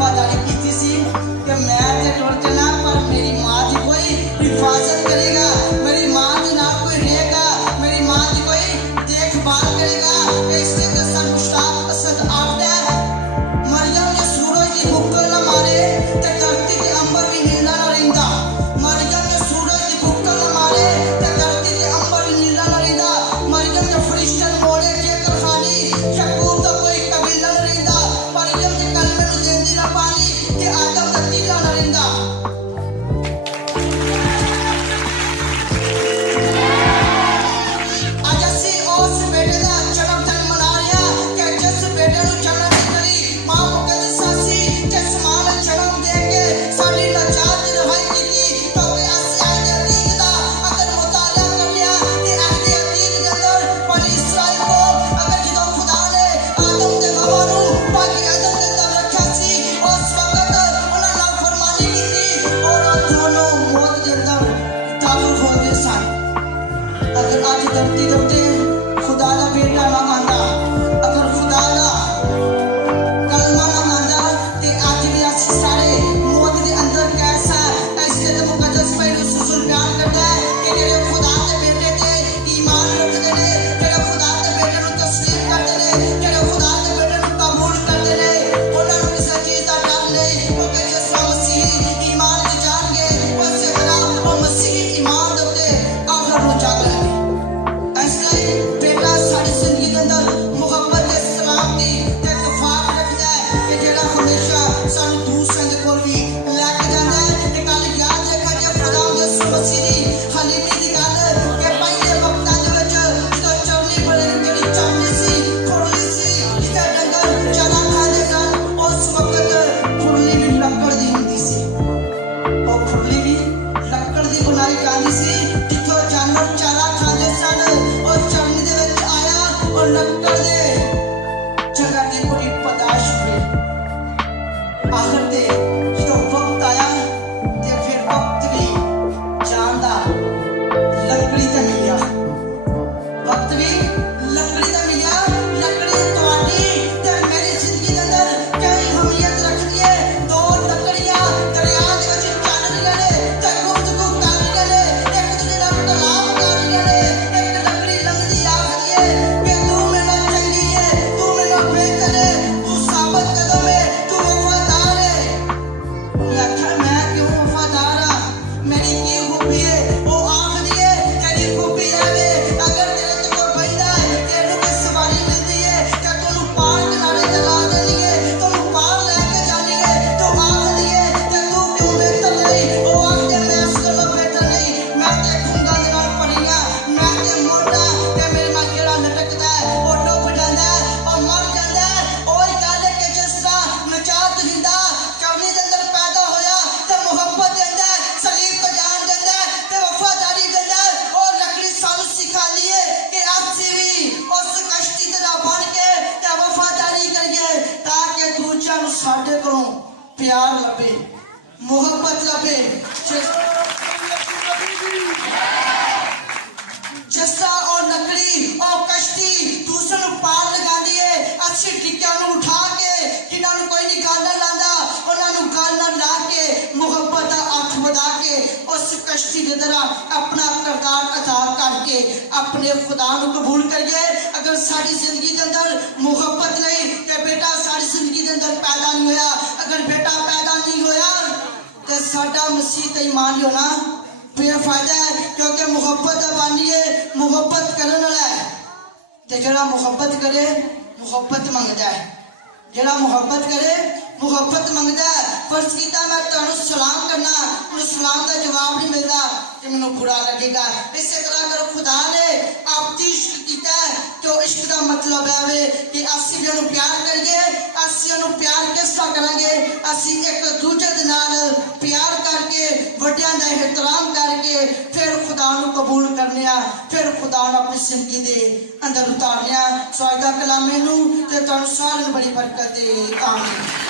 वफादारी की सी कि मैं ते टुर जाना पर मेरी माँ की कोई हिफाजत करेगा, मेरी माँ के नाल कोई रहेगा, मेरी माँ की कोई देखभाल करेगा। इससे तो सर मुश्ताक असद आपने मरियम ने सूरज की बुक्कल न मारे ते धरती के अंबर भी नीला न रहिंदा। मरियम ने सूरज की बुक्कल न मारे ते धरती के अंबर भी नीला न रहिंदा। मरियम ने फरिश्तन मोड़े जेकर खानी यकूब दा कोई कबीला न रहिंदा। मरियम के कलमे नूं देंदी ना पानी कि आदम दा तीला न रहिंदा। अज असीं उस बेटे दा जन्म दिन मना रहे हां कि जिस बेटे नूं जन्म दित्ती मां मुकद्दसा सी जिस मां ने जन्म दे के साडी नजात दी रहाई कीती। क्योंकि असीं अहदे अतीक दा अगर मुताला करने आ ते अहदे अतीक दे अंदर बनी इसराइल को अगर जदों खुदा ने आदम दे बाबा नूं पाकी आदम दे अंदर रखिया सी उस वक्त उन्हां नाफरमानी कीती और वो दोनों मौत दे अंदर दाखल हो गए सन। अगर अज धरती दे उत्ते खुदा दा बेटा ना आंदा, अगर खुदा दा कलमा ना आंदा ते अज भी असीं सारे मौत दे अंदर कैसा ऐसे ते मुकद्दस पौलुस रसूल बयान करदा है कि जेड़े खुदा दे बेटे ते ईमान रखदे ने, जेड़े खुदा दे बेटे नूं तस्लीम करदे ने, जेड़े खुदा दे बेटे नूं कबूल करदे ने, उन्हां नूं किसी चीज़ दा डर नहीं। क्योंकि जिस तरह मसीही ईमान च जाणगे उसे तरह वो मसीही ईमान दे उत्ते आखर नूं जाग लैणगे। इसलिए बेटा साडी जिंदगी दे अंदर मुहब्बत ते सलामती ते इत्तफाक रखदा है कि जेड़ा हमेशा सानू दूसरे दे कोल भी लैके जांदा है। ते कल याद रखा जे खुदा यसू मसीह दी हलीमी दी गल कि पहले वक्तां दे विच जदों चरनी बड़ी जेड़ी चरनी सी खुरली सी जिथे डंगर चारा खांदे सन उस वक्त खुरली भी लक्कड़ दी हुंदी सी। ਉਹ खुरली भी लक्कड़ दी बनाई जाती सी जिथों जानवर चारा खांदे सन। और चरनी दे विच आया और लक्कड़ दे जगह ते कोई पदाश हुई। आखिर ते जदों वक्त आया ते फिर वक्त भी जान दा लकड़ी ते मिलिया, वक्त भी लकड़ी ते मिलिया। लकड़ी तुहाडी ते मेरी जिंदगी दे अंदर कई अहमियत रखदी है। दो लकड़ियां दरिया दे विच चल रहीआं ने ते गुफ्तगू कर रहीआं ने, एक दूजे नाल कलाम कर रहीआं ने। एक लकड़ी लंघदी आखदी है कि तू मेरे नाल चंगी है, तू मेरे नाल बेहतर है, तू साबित कदम है, तू वफादार है। मैं आख्या मैं क्यों वफादार हाँ, मेरी की खूबी है? वो आखदी है तेरी खूबी है वे अगर तेरे ते कोई बहिंदा है तेनू कोई सवारी मिलदी है ते तैनू पार किनारे ते ला देनी है, तैनू पार लैके जानी है। तो आखदी है ते तू क्यों बेहतर नहीं? वो आखदे मैं इस गल्लों बेहतर नहीं, मैं ते खुंगां दे नाल पड़ी हां, मैं ते मोटा ते मेरे नाल जेड़ा लटकदा है वो डुब जांदा है और मर जांदा है। ओही गल है कि जिस तरह नजात दिंदा चरनी दे अंदर पैदा होया ते मुहब्बत दिंदा है, सलीब तो जान दिंदा है ते वफादारी दिंदा है। और लकड़ी सानू सिखांदी है कि असीं भी उस कश्ती ते ना बन के ते वफादारी करिए ताकि दूजिआं नूं साडे कोलों प्यार लभे, मुहब्बत लभे। जिस तरह और लकड़ी और कश्ती दूसरे नूं पार लगांदी है, अच्छी टिक्कियां नूं उठा के जिन्हां नूं कोई नहीं गल ना लांदा उन्हां नूं गल ना ला के मुहब्बत दा हत्थ वधा के उस कश्ती दे तरह अपना किरदार अदा करके अपने खुदा नूं कबूल करिए। अगर साडी जिंदगी दे अंदर मुहब्बत नहीं ते बेटा साडी जिंदगी दे अंदर पैदा नहीं होया, अगर बेटा पैदा नहीं होया ते साडा मसीह ते ईमान ही होना बेफायदा है। क्योंकि मुहब्बत दा बानी है, मुहब्बत करन वाला है ते जेड़ा मुहब्बत करे मुहब्बत मंगदा है, जेड़ा मुहब्बत करे मुहब्बत मंगदा है। फर्ज कीता मैं तुहानू सलाम करना, मैनूं सलाम का जवाब नहीं मिलता कि मैनूं बुरा लगेगा। इस तरह अगर खुदा ने आपकी इश्क कीता है तो इश्क का मतलब है कि असीं जिहनूं प्यार करिए, असीं उहनूं प्यार किस तरह करांगे? असीं एक दूजे दे नाल प्यार करके वड्डियां दा एहतराम करके फिर खुदा नूं कबूल करने आ, फिर खुदा नूं अपनी जिंदगी दे अंदर उतारने आ। सो अज दा कलाम मैनूं ते तुहानूं सारिआं नूं बड़ी बरकत दे। आमीन।